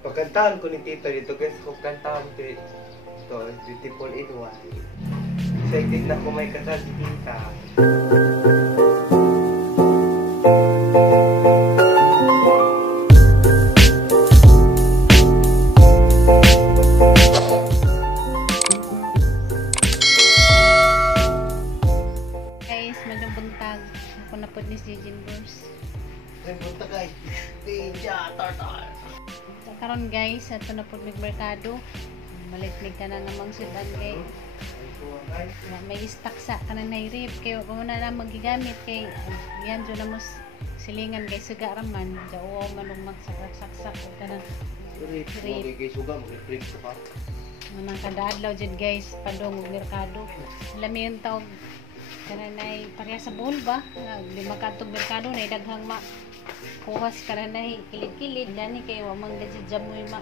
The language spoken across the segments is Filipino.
Pagkantahan ko ni Tito dito guys, kung kantahan ko ito, Beautiful in White. Excited na ko may kanta si Tita. Guys, magandang buntag. Ako na po ni si Jinbers. Magandang buntag guys. Ninja Turtle. So, karon guys, ato na po nagmerkado. Malitnig ka na namang sudan kay may stock sa kanan na rib kay ko muna na magigamit kay yan do na mo silingan guys suga raman jao manong magsaksak o kanan Rip. Kay suga mag-rip pa. manang kada adlaw jud guys padong og merkado. Lami yung tawag kananay pareha sa bowl ba? Lima kadtong merkado na daghang ma kuhas kananay kilid-kilid gani kay wa man gadjud jamoy ma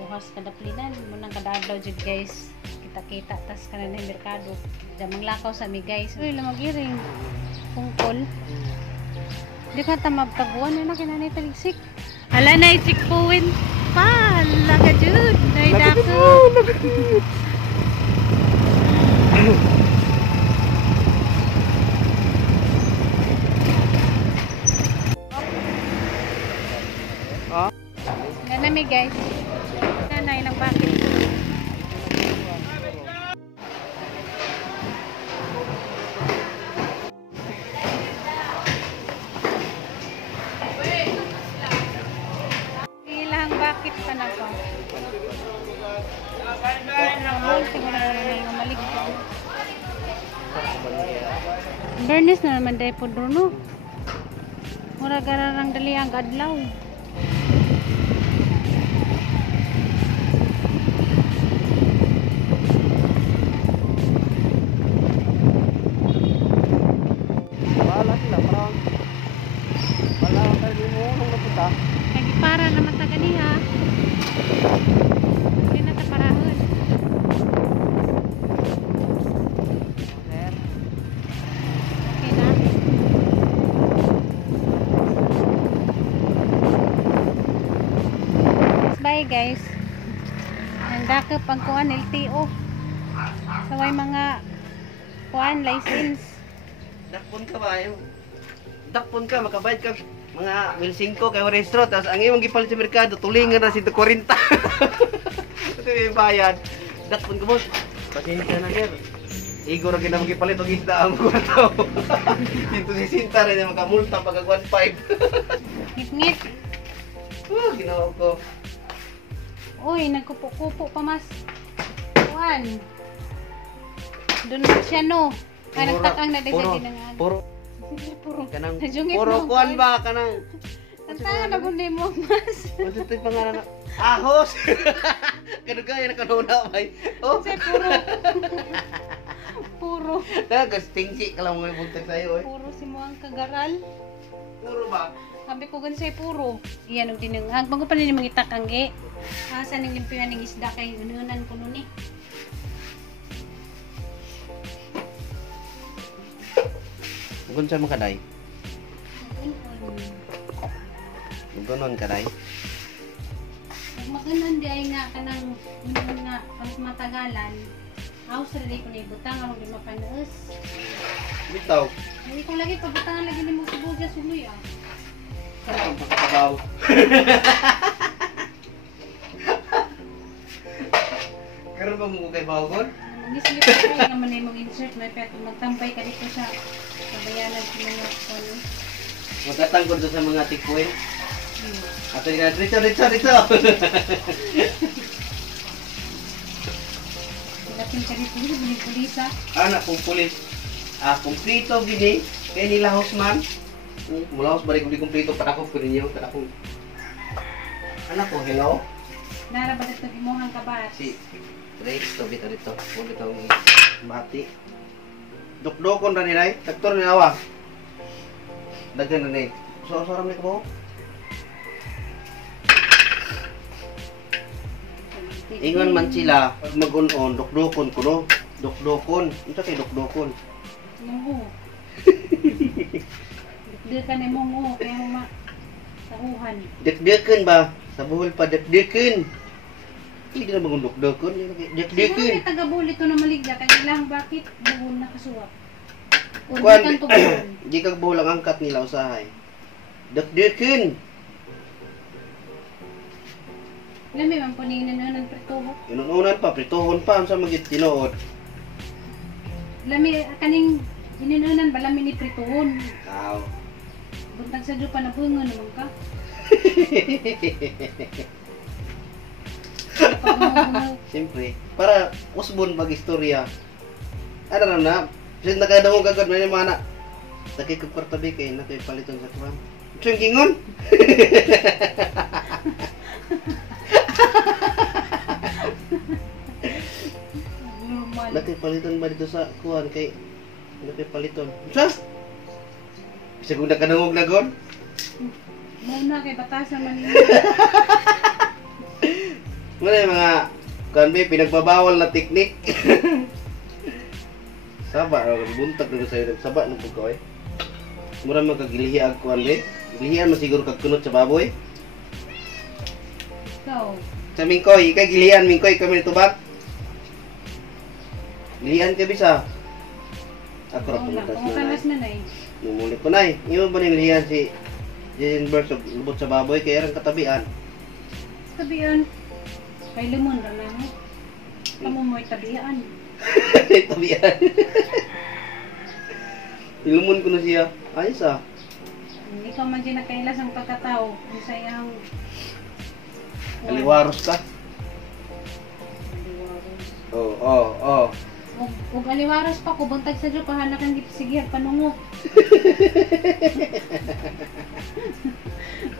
kuhas kada plinan munang kada adlaw jud guys kita-kita tas kananay merkado jamang lakaw sa mi guys. Uy lamagiring pungkol di ka ta maptaguan na kinanay taligsik ala na isikpuin pa laka jud nay dako Ganami guys. Nanay lang bakit. Ilang bakit pa na po. Siguro na maligid. Bernis na naman dahil po doon. Mura gararang dali ang adlaw. Lagi para naman taga niya. Hindi na taparahon. Okay na. Bye guys. Handa ka pang kuhan LTO. Saway mga kuhan license. Dakpon ka ba yung? Dakpon ka, makabayad ka mga 1,500 kay restro, tapos ang imong gipalit sa merkado, tulingan na 140. Ito yung bayad. Dakpon ka boss. Pasensya na sir. Igor ang ginamang gipalit o gisda ang mga tao. Dito si Sinta rin yung makamulta pagka 1,500. Ngit-ngit. Ginawa ko. Uy, nagkupo-kupo pa mas. Kuhan. Doon na siya no. Kaya nagtakang na din siya ginangan. Puro. Puro. Kanang Najungit puro mo, kuan guys. ba kanang Tantangan na kundi mo mas. ano ito yung pangalan na ahos. Kanugaya na kanuna bay. Oh, Kasi puro. Puro. tagas tingsi ka lang mga buntag sa'yo eh. Puro si mo ang kagaral. Puro ba? Sabi ko gan say puro. Iyan og dinang bago pa ni mangitak ang gi. Asa ning limpihan ning isda kay ununan kuno ni. Kung sa mga kaday? Ganon kaday? Maganon di ay nga kanang unon nga pag matagalan. House ready ko ni butang aron di mapaneus. Bitaw. Hindi ko lagi pabutangan lagi ni mo subuga suloy ah. Ang pagkakabaw. Karoon ba mo kay Bawgon? Mag-islip ka kaya naman ay mag-insert may pet magtampay ka dito sa bayanan sa mga ano. Magtatanggol doon sa mga tikpuin. Ato yung dito. Dating ka dito sa pulisa. Anak kong pulis. Kumplito gini. Kaya nila Hosman. Mula Hos balik ko di kumplito. Patakot ko ninyo. Anak ko, hello? Nara ba dito imuhang kabat? Si Rex, to bito dito. Huwag itong bati. Dukdokon na nilay. Taktor na awa. Daghan na nilay. Sorang na ka mo? Ingon man sila, pag mag-on-on, dukdokon ko no. Dukdokon. Ito kay dukdokon. Mungo. Dikdikan ni mungo kaya mo ma tahuhan. Dikdikan ba? Sa buhol pa dekdekin. Hindi na magundok-dokon. Siguro Dekdekin. may taga-buhol ito na maligya. Kaya lang bakit buhol nakasuwak? O di Kuan, kan to buhol. di kag buhol ang angkat nila usahay. Dekdekin. Lami man po ning nanan prituho. Inununan pa, pritohon pa, sa magit tinuod. Lami kaning ininunan ba lami ni prituhon. Aw. Buntag sa jupa na bungo naman ka. Siyempre, para usbon pag istorya. Ano na na, kasi nakadamong kagad na yung mga na. Nakikagpartabi kay nakipaliton sa kuhan. Siyang gingon? Normal. Nakipaliton ba dito sa kuhan kay nakipaliton? Sas? Bisa kung nakadamong lagon? Muna kay batasan man nila. Muna yung mga kuhan ba, pinagbabawal na teknik. Saba, buntag na sa'yo. Saba na po ko eh. Mura magkagilihi ang kuhan ba? Gilihian mo siguro kagkunot sa baboy. Ikaw. Sa Mingkoy, ikay gilihan, Mingkoy kami nitubak. Gilihan ka bisa. Ako ra Una, pumuntas kumakalas na na na eh. Numulit ko na eh. Iyo ba nilihan si Jen Burst of lubot sa baboy kaya rin katabian. Tabian. Kay limon ra na mo. Kamu mo'y tabian. Tabian. Ilumon ko na siya. Ayos ah. Hindi ka man din nakailas ang pagkatao. Ang sayang. Aliwaros ka. Aliwaros. Oh. Ug aliwaros pa ko buntag sa Diyo pahanakan gid sige panungo.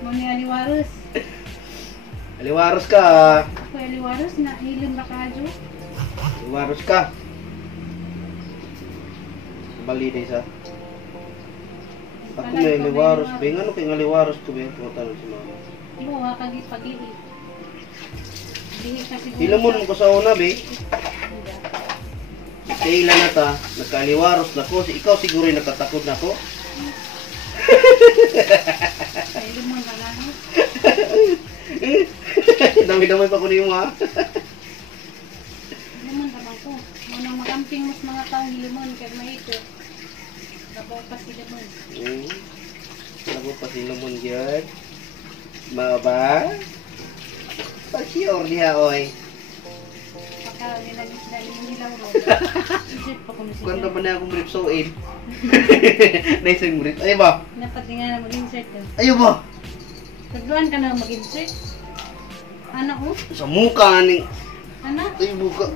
Mami aliwaros. Aliwaros ka. Ako aliwaros na hilim ra kadyo. Aliwaros ka. Bali din sa. Ako may aliwaros. Bing ano kay aliwaros ko ba? Tumatanong si mama. Buha kagi pag-iit. Dihi kasi Ilumon ko sa una, be. Kailan na ta, nagkaaliwaros na ko. Ikaw siguro yung nakatakot na ko. Kay limon ra na no. Dami-dami pa ko niyo ha. Limon ra man ko. Manang magamping mas mga taong limon kay mahito. Dabaw pa si limon. Lago pa si Lumon gyud. Maba. Pag-sure diha oy. Pagka nila nilaw ro. Isip pa ko siya. Kuan pa na akong brief suin. Nice yung brief. Ay ba? Dapat nga na mag-insert ka. Ayo ba? Tagduan ka na mag-insert. Ano ko? Sa mukha ni. Ano? Ay buka.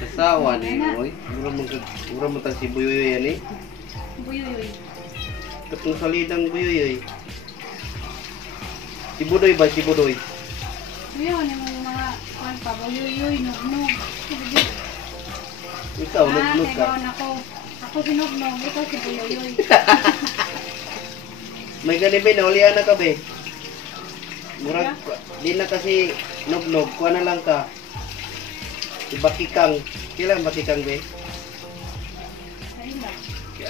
Kasawa ni oy. Mura man tag si Buyoy yan eh. Buyoy. Katong salidang Buyoy. Si Budoy ba? Si Budoy. Yun, yung mga kuwan pa. Buyoy, nugnog. Ikaw, nagnog ka. Kailangan ako. Ako si nugnog. Ikaw si Buyoy. May ganibin na, ulihan na ka be. Murag, di na kasi nugnog. Kuha na lang ka. Si Bakikang. Kailan Bakikang be? Ayun lang.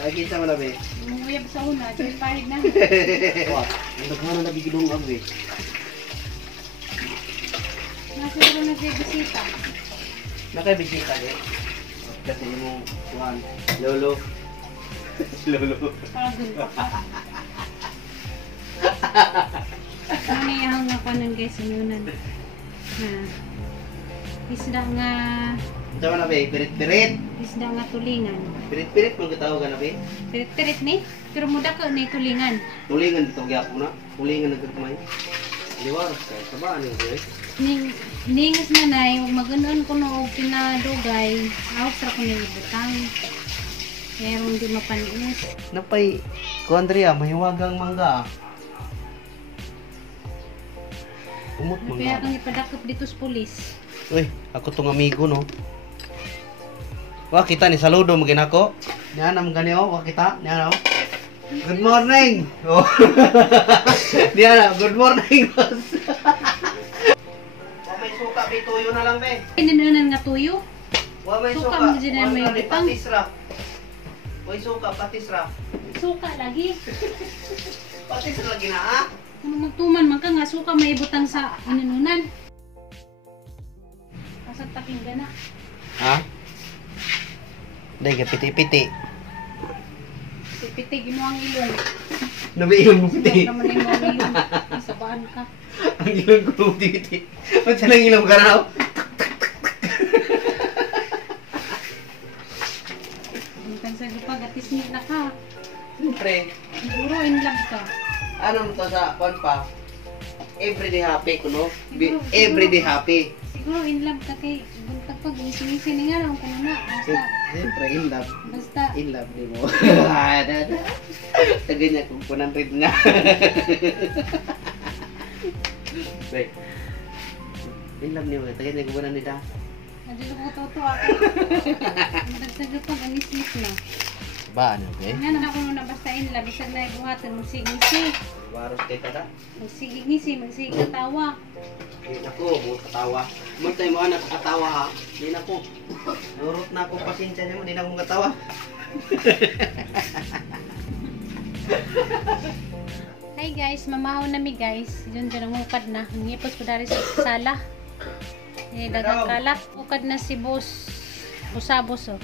Agi sa na be. Munguyab sa una. Diyan pahig na. Wah, nagmana na bigilong ang be. Nasiguro na siya bisita. Nakabisita be. Kasi yung kuhan. Lolo. Lolo. Para dun pa ka. Ano yung nga pa nun guys. Inunan. Isda nga. Sama na be, pirit-pirit. Isda nga tulingan. Pirit-pirit mo katawag na be. Pirit-pirit ni. Pero muda ka ni tulingan. Tulingan dito gyap mo na. Tulingan nagkagmay. Liwaros ka. Sabaan yung be. Ningis na nay, mag-unon ko no og pinadugay. Aw sa ko ni butang. Kaya hindi mapaninis. Napay, ko Andrea, mahiwagang mangga. Umot Kaya mangga. kang ipadakop dito sa pulis. Uy, ako tong amigo no. Wa kita ni saludo magin ako. Niya nam gani oh, wa kita. Niya oh. Good morning. Oh. Niya na, good morning. Wa may suka bituyo na lang be. Inanan nga tuyo. Wa may Suka suka. mo dyan na may Wa butang. patis ra. Wa suka patis ra. Suka lagi. Patis lagi na ha. Kung magtuman man ka nga suka may butang sa ininunan. Kasat taking gana. Ha? Dahil ka piti-piti. Piti ginuang ilong. Nabiyon mo piti. Naman yung mga ilong. Sabaan ka. Ang ilong ko piti-piti. Ba't siya lang ilong ka na? Bukan sa gipag at isnit na ka. Siyempre, Siguro in love ka. ano mo to sa kwan pa? Everyday happy ko, no? Siguro, Everyday happy. Siguro in love ka kay buntag pag misi-misi ni nga lang kung na. Basta, Siyempre, in love. basta. In love din mo. Taga niya kung 100 nga. Right. In love niyo. Taga niya kung 100 na. Nadilo ko toto ako. Madagsaga pag ang islit na. Ba, ano, okay? Nga na ako nung basta in love. Isag na ibuhatan. Magsig-ngisi. Waros kay tada. Magsig-ngisi. Magsig-katawa. Hindi na ko, buong katawa. Mantay mo anak katawa ha. Hindi na ko. Nurot na ako pasensya niya mo. Hindi na akong katawa. Hi guys, mamahaw na mi guys. Yun dyan ang ukad na. Ang ngipos ko dari sa sala. Eh, dagang kalat. Ukad na si boss. Busabos oh.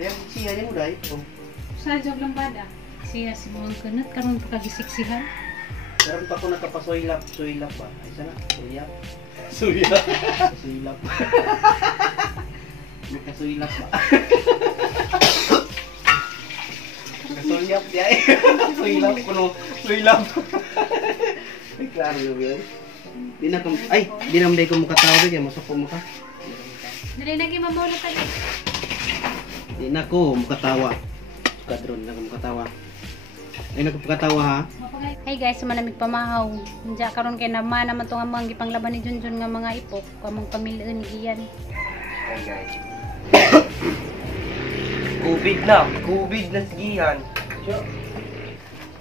Hindi ako siya niya mo dahil. Sa job lang bada. Siya si mga ganat. Karoon pa kagisiksihan. Meron pa ako nakapasoylap. Soylap ba? Ay sana. Soylap. Soylap. Soylap. Nakasoylap ba? Nakasoylap diya eh. Soylap ko no. Soylap. Ay klaro na yun. Di na kung, ay, di na mo ko makatawag kaya masok mo ka. Dali lagi mamula ka. Di na ko makatawa. Kadron na ko makatawa. Ay na ko makatawa ha. Hey guys, manamig pamahaw. Diya karon kay naman naman tong mga gipanglaban ni Junjun nga mga ipok, kamong pamilya ni Iyan. Hey guys. Covid na sigihan.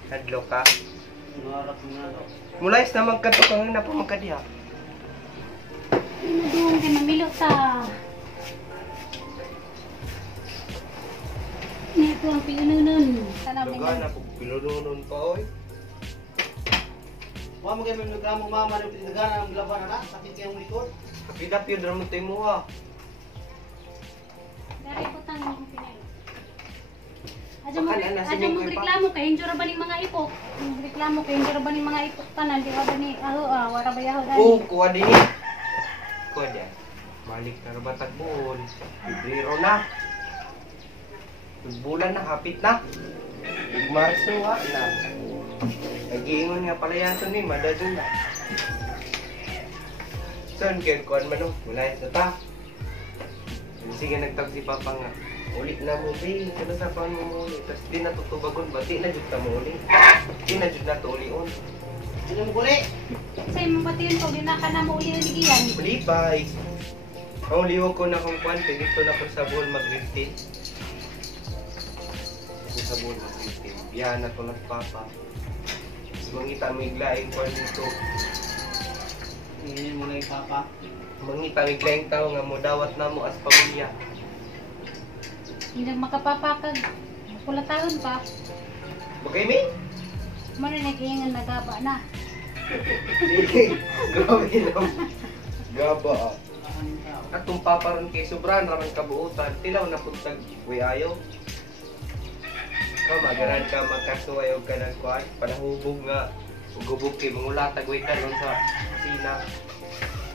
Hadlo ka. Narak na to. Mulayas na magkato kang na pamagkadiha. Doon kay mamilo ta. Nito ang pinunon. Tanaw Lugar na. na po pinununon pa oy. Wa mo kay may reklamo mama ng pinagana ng laban na sakit kayong likod. Kapidap yun naman tayo mo ha. Dari ko tang yung pinay. Baka na, nasa Aja inyo mo ko yung reklamo kay injura ba ning mga ipok? Reklamo kay injura ba ning mga ipok tanan di ba ba ni wara ba yaho dali. Oh, kuha din eh. Kuha dyan. Malik na rabatag buon. Biro na. Bulan na, hapit na. Marso ha na. Nag-iingon nga palayason ni madadun na. Saan kayo kuhan man o? Mulayas na ta. Sige nagtag si Papa nga. Uli na mo, be. Kada sa pang mo uli. Tapos di na tutubagon ba? Di na jud na mo uli. Di na jud na to ulion. Sino mo kuli? Say mo batiin ko di na ka na mo uli ni Iyan. Malipay. Ang liwag ko na kung kwan. Dito na ko sa buhol mag-lifting. Dito sa buhol mag-lifting. Biyahan na ko ng Papa. Mangita miglaing kwan dito. Hindi mo na yung papa. Mangita miglaing tao nga mo dawat na mo as pamilya. Hindi makapapakag. Kulataon pa. Bagay mi? Mano nag-iingan nagaba na. Grabe naman. Gaba ah. Atong paparon kay sobran ramang kabuutan. Tilaw na puntag way ayaw. Magaran ka magkasuway og kanang kuan. Panahubog nga. Ugubog kay mangulatag way karon sa kusina.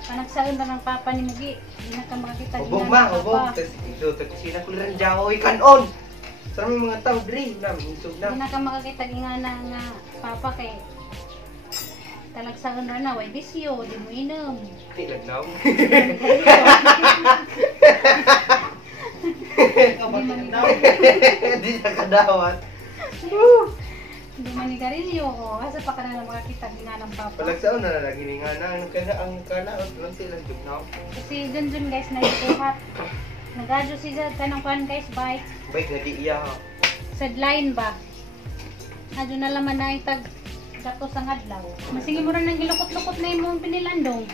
Panagsaon na ng papa ni Mugi. Hindi na ka makakita Hubog ma, hubog. Tapos ito sa kusina ko rin jawo ikanon. Sa mga tao diri na misog Hindi na. na ka makakita nga na nga papa kay talagsaon na way bisyo, di mo inom. Tilagnaw. Di na kadawat. Hindi man ni Garillo. Asa pa ka na lang makakita nga ng papa. Palagsaon na lagi ni nga na ano kaya ang kana at lang tilang jugnaw. Kasi dun guys na ituhat. Nagadyo si Zed kanang kuan guys bike. Bay nga di iya ha. Sedline ba? Adyo na laman na itag dato sang adlaw. Masingi mo rin ng gilukot-lukot na imong pinilandong.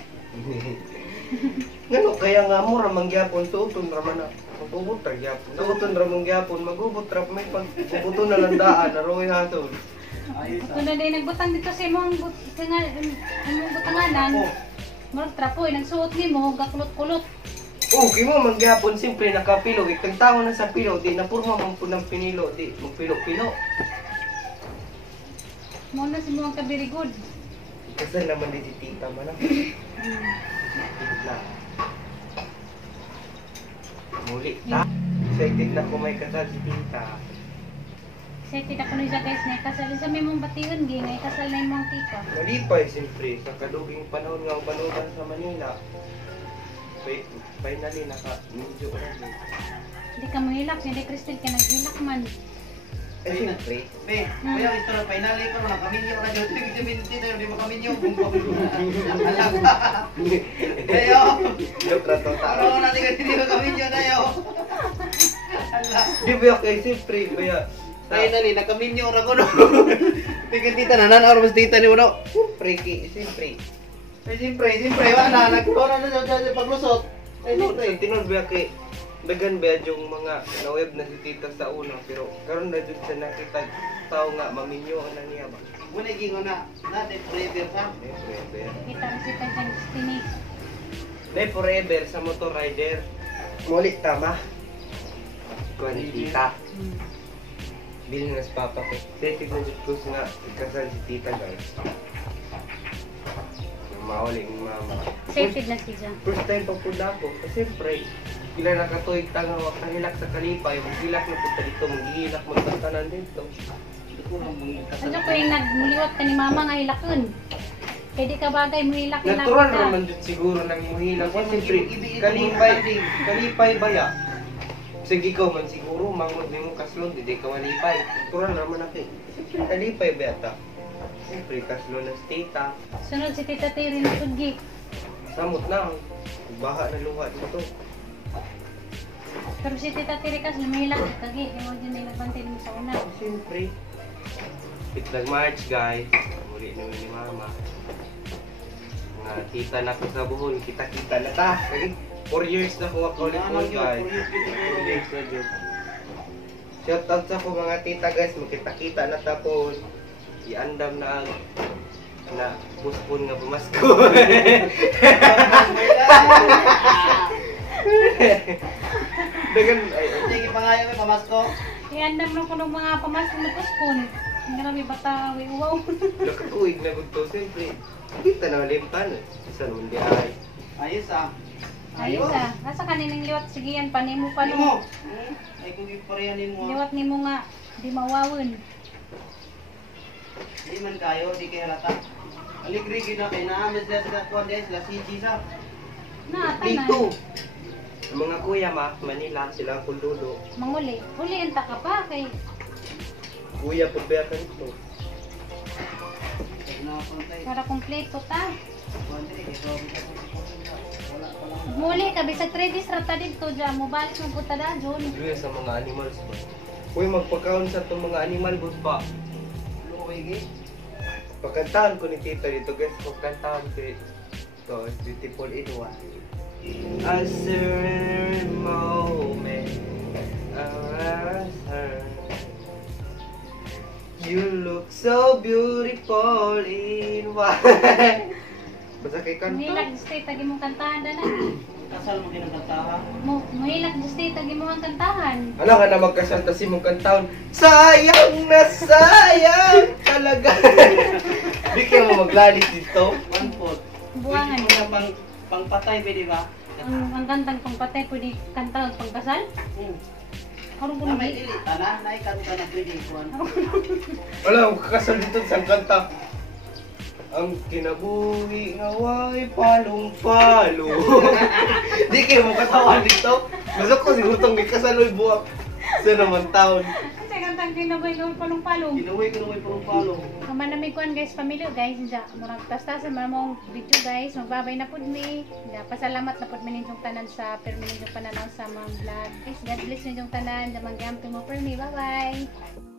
Ngano kaya nga mo ramang gyapon tuton raman na. Magubot ra gyapon. Tuton ramang gyapon magubot ra may pagbubuton na landaan na roy hatol. Ayos Kung na din nagbutang dito sa imong butanganan, marag trapo, nagsuot ni mo, gakulot-kulot. Okay mo, manggihapon, siyempre nakapilo. Itang tao na sa pilo, di napurma man po ng pinilo, di magpilo-pilo. Mo na si mo ang kabirigod. Kasi naman di si tita man ako. Na. Muli ta. Excited na ko may kasal si tita. Excited ako na siya guys, na kasal sa may mong batiyon, ngay kasal na yung mga tika. Malipay, siyempre, sa kaduging panahon nga ang panugan sa Manila. Finally, medyo ano. Hindi ka mahilak, hindi Crystal ka naghilak man. Eh, siyempre. Be, kaya ito na finally ko na kaminyo na dito. Tigit-tigit tayo, di mo kaminyo. Ayo. Joke na to. Araw na tigit hindi mo kaminyo na yo. Di ba kay siyempre, kaya Finally, nakaminyo ra ko no. Tigit tita na araw mas tita ni mo no. Preki, siyempre. Ay siyempre, wala na nagkuha na sa paglusot. Ay siyempre. Sa tinon ba kay dagan ba yung mga na-web na si tita sa una pero karon na jud sa nakita tao nga maminyo na niya ba. Muna gingo na forever sa. Forever. Kita na si Tantang Destiny. Forever sa motor rider. Muli tama. Kuha ni tita. Bilhin na sa papa ko. Kasi na jud ko nga ikasal si tita guys. Mauli ng mama. Excited na siya. First time pa po na ako. Kasi siyempre, pila nakatuig tanga wak nahilak sa kalipay. Maghilak na punta dito. Maghihilak magtantanan dito. Ano ko yung nagmuliwat ka ni mama nga hilakon? Kaya di ka bagay mo hilak Natural naman dyan siguro nang muhilak. Kasi siyempre, kalipay baya. Sige ko man siguro, mangod mo kaslon, di ka malipay. Natural naman ako. Siyempre, kalipay baya ta. Siyempre, kaslon na si tita. Sunod si Tita Terry na tudgi. Samot na. Baha na luha dito. Pero si Tita Terry kasi lumihilak. Kagi, yung din na nagbantay mo sa una. Siyempre. Pitlag March guys. Muli naman ni mama. Mga tita na ko sa buhon. Kita-kita na ta. 4 years na ko ako ulit po guys. 4 years na dyan. Shoutout sa ko mga tita guys. Magkita-kita na tapos. Iandam na na puspon nga pumasko. Dagan ay Sige pangayo may pamasko. Iandam na ko ng mga pamas na puspon. Hindi kami bata, wow. nakakuig na gud to siyempre. Kita na limtan. Isa naman di ay. Ayos ah. Ayos ah. Nasa kanining liwat, sige yan, panimo pa Ano mo? Ay kung iparehanin mo. Liwat ni mo nga, di mawawin. Di man kayo, di kayo halata. Aligri na kay naamis sila kuwan din sila CG sa. Na, Dito. tanan. Ang mga kuya ma, Manila, sila ang kuldudo. Manguli. Uli, enta ka pa kay Kuya, pagbayakan ito. Napantay. para kompleto ta. Kuwan din ito. Wala pa lang. Muli ka, bisag 3 days rata dito dyan. Mubalik mo punta na dyan. Dito sa mga animals ba? Uy, magpakaon sa itong mga animal good pa. Luoy gi. Pagkantahan ko ni tita dito guys, pagkantahan ko ito, it's beautiful in one. A certain moment, you look so beautiful in one. Basta kay kanto. Muhilak just tagi mong kantahan na. Kasal mo kinakantaha. Muhilak just tagi mo ang kantahan. Ano ka na magkasanta si mong kantaon? Sayang na sayang talaga. Di kayo mo maglalis dito. 1/4. Buwangan. Pwede mo na pangpatay, pwede ba? Ang kantang pangpatay pwede kanta pangkasal. Karon ko Na na may dili, tanan, naikanta na pwede kuwan. Wala, magkakasal dito sa kanta. Ang kinabuhi nga way palong-palo. Di kayo mo katawan dito. Gusto ko siguro itong ikasaloy buwak. Sa naman taon. Kasi kantang kinabay ko palong-palong. Kinuwi palo. Kaman namin kuan guys, pamilya guys, ja murag tastasan man mong video guys, magbabay na pud mi. Ja pasalamat na pud mi ninyong tanan sa permi ninyong pananaw sa mga vlog. Guys, God bless ninyong tanan, ja magyampi mo permi. Bye-bye.